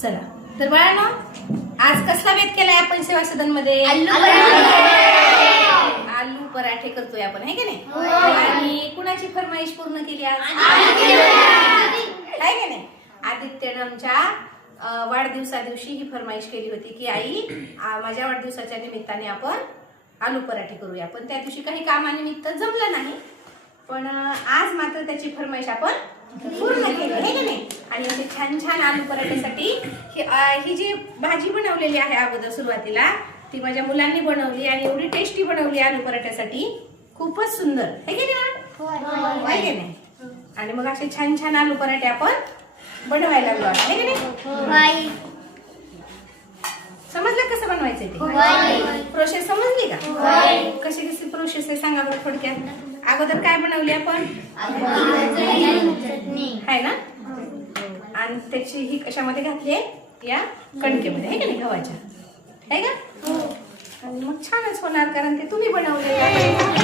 चला तर बाळांनो, आज कसला बेत केलाय आपण सेवा सदन मध्ये? आलू पराठे करतोय आपण, है की नाही? आणि कुणाची फरमाईश पूर्ण केली आज? है की नाही? आदित्यनं आमच्या वाढदिवसा दिवशी ही फरमाईश केली होती की आई, माझ्या वाढदिवसाच्या निमित्ताने आपण आलू पराठे करूया. पण त्या दिवशी काही कामानिमित्त जमलं नाही, पण आज मात्र त्याची फरमाईश आपण पूर्ण केली, है की नाही? आणि असे छान छान आलू पराठ्यासाठी ही जी भाजी बनवलेली आहे अगोदर सुरुवातीला, ती माझ्या मुलांनी बनवली आणि एवढी टेस्टी बनवली आलू पराठ्यासाठी, खूपच सुंदर, है की नाही? आणि मग असे छान छान आलू पराठे आपण बनवायला लागलो, है की नाही? समजलं कसं बनवायचं ते? प्रोसेस समजली का? कशी कशी प्रोसेस आहे सांगा बरं थोडक्यात. अगोदर काय बनवली आपण? आहे ना? आणि त्याची ही कशामध्ये घातली? या कणकेमध्ये, आहे का नाही? गव्हाच्या, आहे का? आणि मग छानच होणार, कारण ते तुम्ही बनवले.